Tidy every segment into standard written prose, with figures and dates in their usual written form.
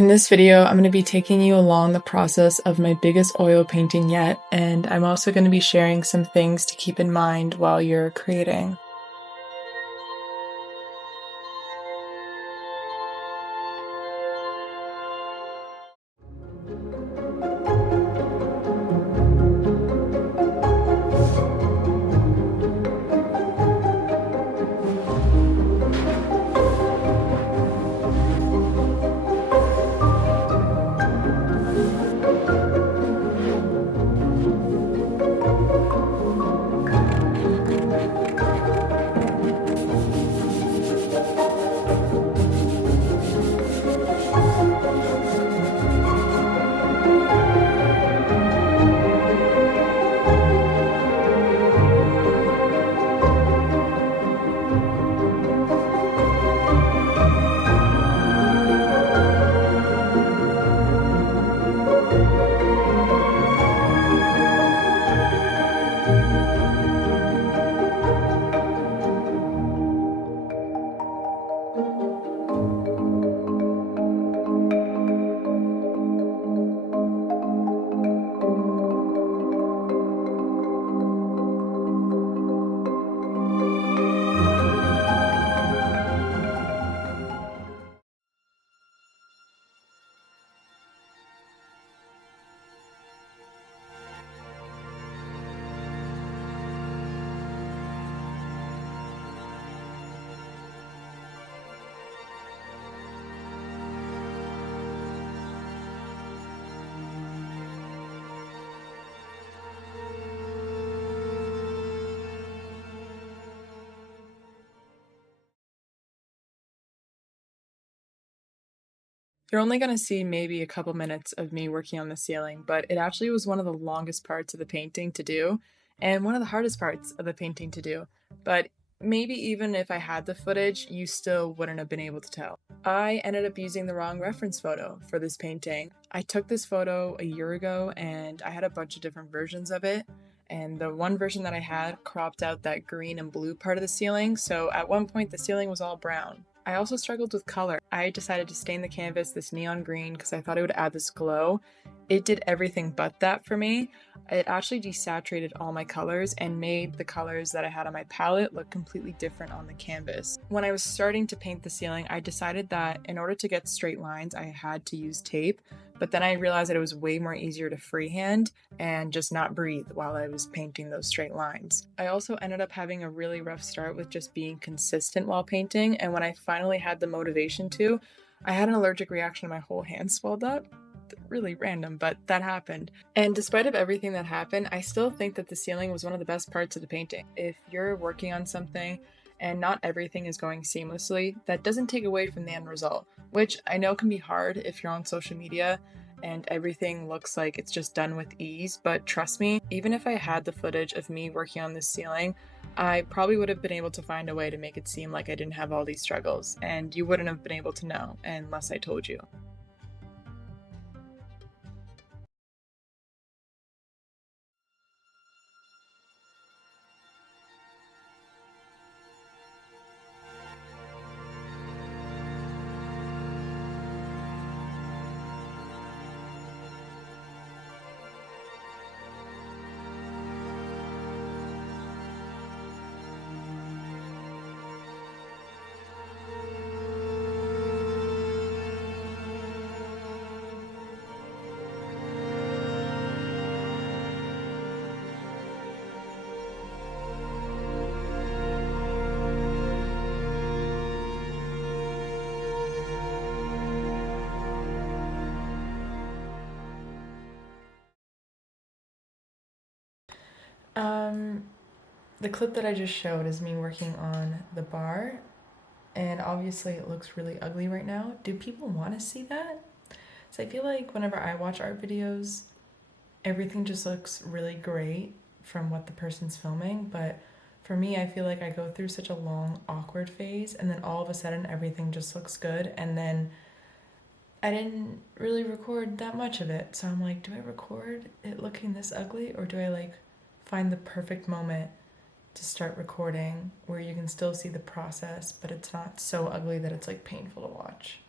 In this video, I'm going to be taking you along the process of my biggest oil painting yet, and I'm also going to be sharing some things to keep in mind while you're creating. You're only going to see maybe a couple minutes of me working on the ceiling, but it actually was one of the longest parts of the painting to do, and one of the hardest parts of the painting to do. But maybe even if I had the footage, you still wouldn't have been able to tell. I ended up using the wrong reference photo for this painting. I took this photo a year ago, and I had a bunch of different versions of it. And the one version that I had cropped out that green and blue part of the ceiling, so at one point the ceiling was all brown. I also struggled with color. I decided to stain the canvas this neon green because I thought it would add this glow. It did everything but that for me. It actually desaturated all my colors and made the colors that I had on my palette look completely different on the canvas. When I was starting to paint the ceiling, I decided that in order to get straight lines, I had to use tape, but then I realized that it was way more easier to freehand and just not breathe while I was painting those straight lines. I also ended up having a really rough start with just being consistent while painting, and when I finally had the motivation to, I had an allergic reaction and my whole hand swelled up. Really random, but that happened. And despite of everything that happened, I still think that the ceiling was one of the best parts of the painting. If you're working on something and not everything is going seamlessly, that doesn't take away from the end result, which I know can be hard if you're on social media and everything looks like it's just done with ease, but trust me, even if I had the footage of me working on this ceiling, I probably would have been able to find a way to make it seem like I didn't have all these struggles, and you wouldn't have been able to know unless I told you. Um, the clip that I just showed is me working on the bar, and obviously it looks really ugly right now. Do people want to see that? So I feel like whenever I watch art videos, everything just looks really great from what the person's filming, but for me, I feel like I go through such a long, awkward phase, and then all of a sudden everything just looks good, and then I didn't really record that much of it. So I'm like, do I record it looking this ugly, or do I like find the perfect moment to start recording where you can still see the process, but it's not so ugly that it's like painful to watch?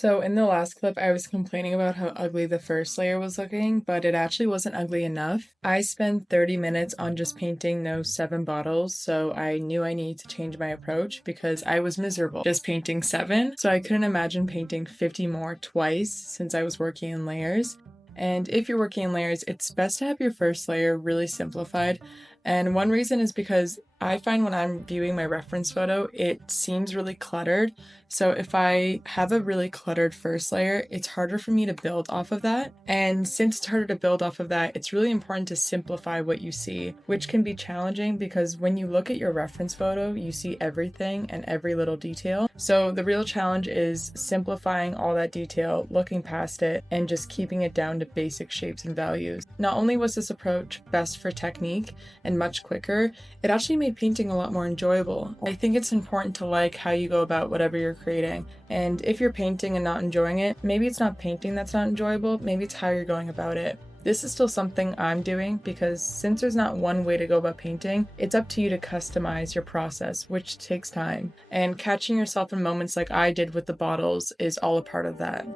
So in the last clip, I was complaining about how ugly the first layer was looking, but it actually wasn't ugly enough. I spent 30 minutes on just painting those 7 bottles, so I knew I needed to change my approach because I was miserable just painting 7. So I couldn't imagine painting 50 more twice since I was working in layers. And if you're working in layers, it's best to have your first layer really simplified. And one reason is because I find when I'm viewing my reference photo, it seems really cluttered. So if I have a really cluttered first layer, it's harder for me to build off of that. And since it's harder to build off of that, it's really important to simplify what you see, which can be challenging because when you look at your reference photo, you see everything and every little detail. So the real challenge is simplifying all that detail, looking past it, and just keeping it down to basic shapes and values. Not only was this approach best for technique and much quicker, it actually made painting a lot more enjoyable. I think it's important to like how you go about whatever you're creating. And if you're painting and not enjoying it, maybe it's not painting that's not enjoyable, maybe it's how you're going about it. This is still something I'm doing because since there's not one way to go about painting, it's up to you to customize your process, which takes time. And catching yourself in moments like I did with the bottles is all a part of that.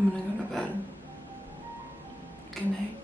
I'm gonna go to bed. Good night.